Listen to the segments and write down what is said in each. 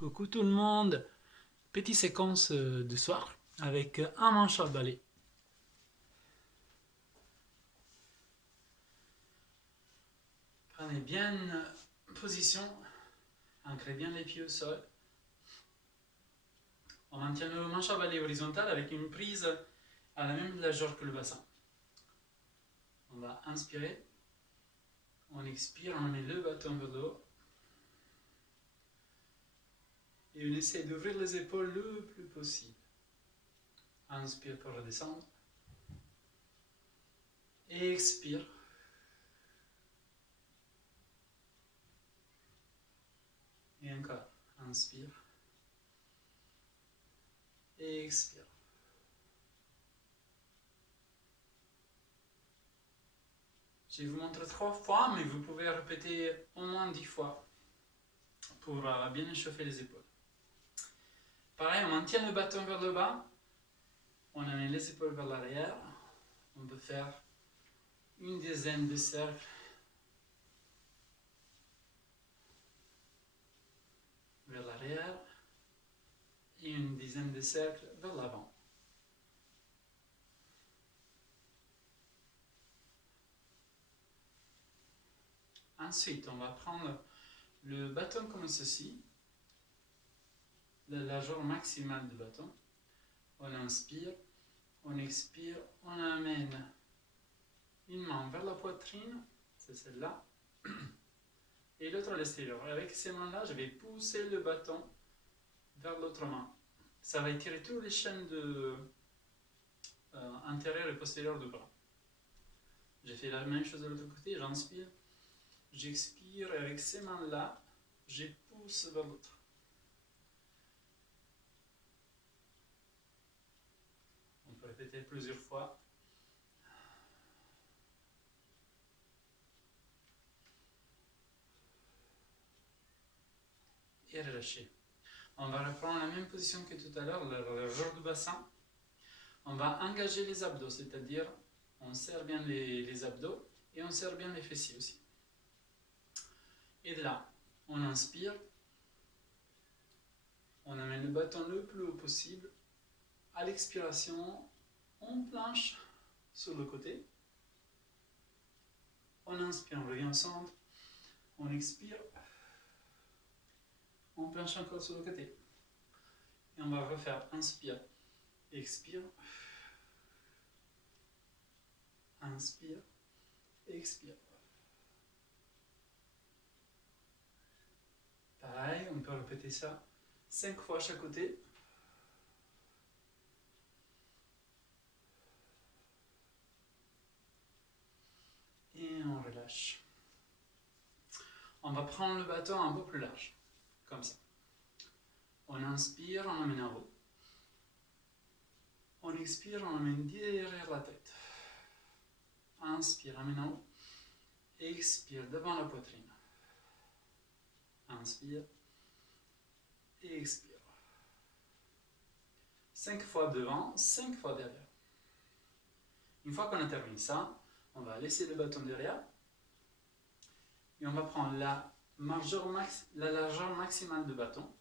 Coucou tout le monde, petite séquence de soir avec un manche à balai. Prenez bien position, ancrez bien les pieds au sol. On maintient le manche à balai horizontal avec une prise à la même largeur que le bassin. On va inspirer, on expire, on met le bâton vers le haut. Et on essaie d'ouvrir les épaules le plus possible. Inspire pour redescendre. Et expire. Et encore. Inspire. Et expire. Je vais vous montrer 3 fois, mais vous pouvez répéter au moins 10 fois pour bien échauffer les épaules. Pareil, on maintient le bâton vers le bas. On amène les épaules vers l'arrière. On peut faire une dizaine de cercles vers l'arrière et une dizaine de cercles vers l'avant. Ensuite, on va prendre le bâton comme ceci, la largeur maximale du bâton. On inspire, on expire, on amène une main vers la poitrine, c'est celle-là, et l'autre à l'extérieur. Avec ces mains-là, je vais pousser le bâton vers l'autre main. Ça va étirer toutes les chaînes intérieures et postérieures du bras. J'ai fait la même chose de l'autre côté, j'inspire, j'expire, et avec ces mains-là, je pousse vers l'autre. On peut répéter plusieurs fois. Et relâcher. On va reprendre la même position que tout à l'heure, la largeur du bassin. On va engager les abdos, c'est-à-dire on serre bien les abdos et on serre bien les fessiers aussi. Et de là, on inspire, on amène le bâton le plus haut possible. À l'expiration, on planche sur le côté. On inspire, on revient au centre. On expire, on planche encore sur le côté. Et on va refaire inspire, expire, inspire, expire. Pareil, on peut répéter ça 5 fois à chaque côté. Et on relâche. On va prendre le bâton un peu plus large, comme ça. On inspire, on amène en haut. On expire, on amène derrière la tête. Inspire, amène en haut. Expire devant la poitrine. Inspire. Et expire. 5 fois devant, 5 fois derrière. Une fois qu'on a terminé ça, on va laisser le bâton derrière. Et on va prendre la largeur maximale du bâton.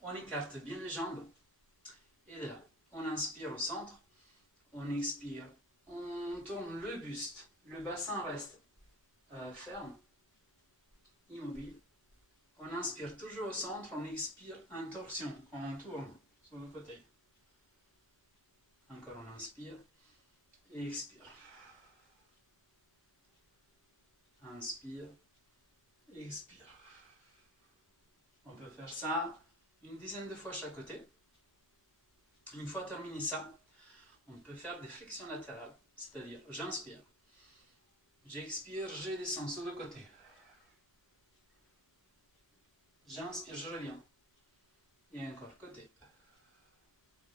On écarte bien les jambes. Et de là, on inspire au centre. On expire. On tourne le buste. Le bassin reste ferme, immobile. On inspire toujours au centre. On expire en torsion. On tourne sur le côté. Encore on inspire. Et expire. Inspire. Expire. On peut faire ça une dizaine de fois chaque côté. Une fois terminé ça, on peut faire des flexions latérales, c'est-à-dire j'inspire, j'expire, je descends sur le côté. J'inspire, je reviens. Et encore côté.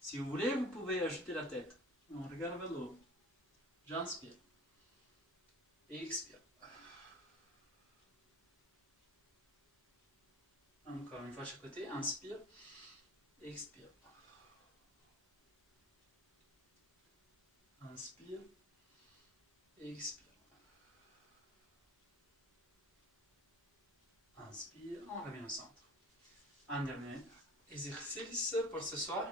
Si vous voulez, vous pouvez ajouter la tête. On regarde vers le haut. J'inspire. Et expire. Encore une fois chaque côté. Inspire. Expire. Inspire. Expire. Inspire. On revient au centre. Un dernier exercice pour ce soir.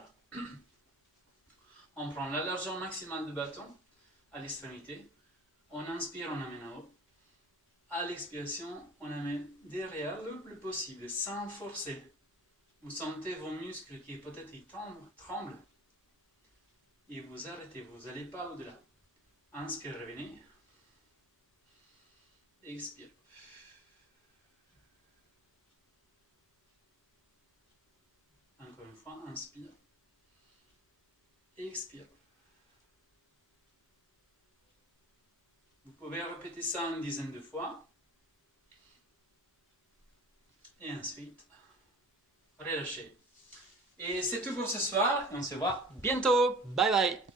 On prend la largeur maximale du bâton à l'extrémité. On inspire, on amène en haut. À l'expiration, on amène derrière le plus possible, sans forcer. Vous sentez vos muscles qui peut-être tremblent. Et vous arrêtez, vous n'allez pas au-delà. Inspire, revenez. Expire. Encore une fois, inspire. Expire. Vous pouvez répéter ça une dizaine de fois. Et ensuite, relâchez. Et c'est tout pour ce soir. Et on se voit bientôt. Bye bye.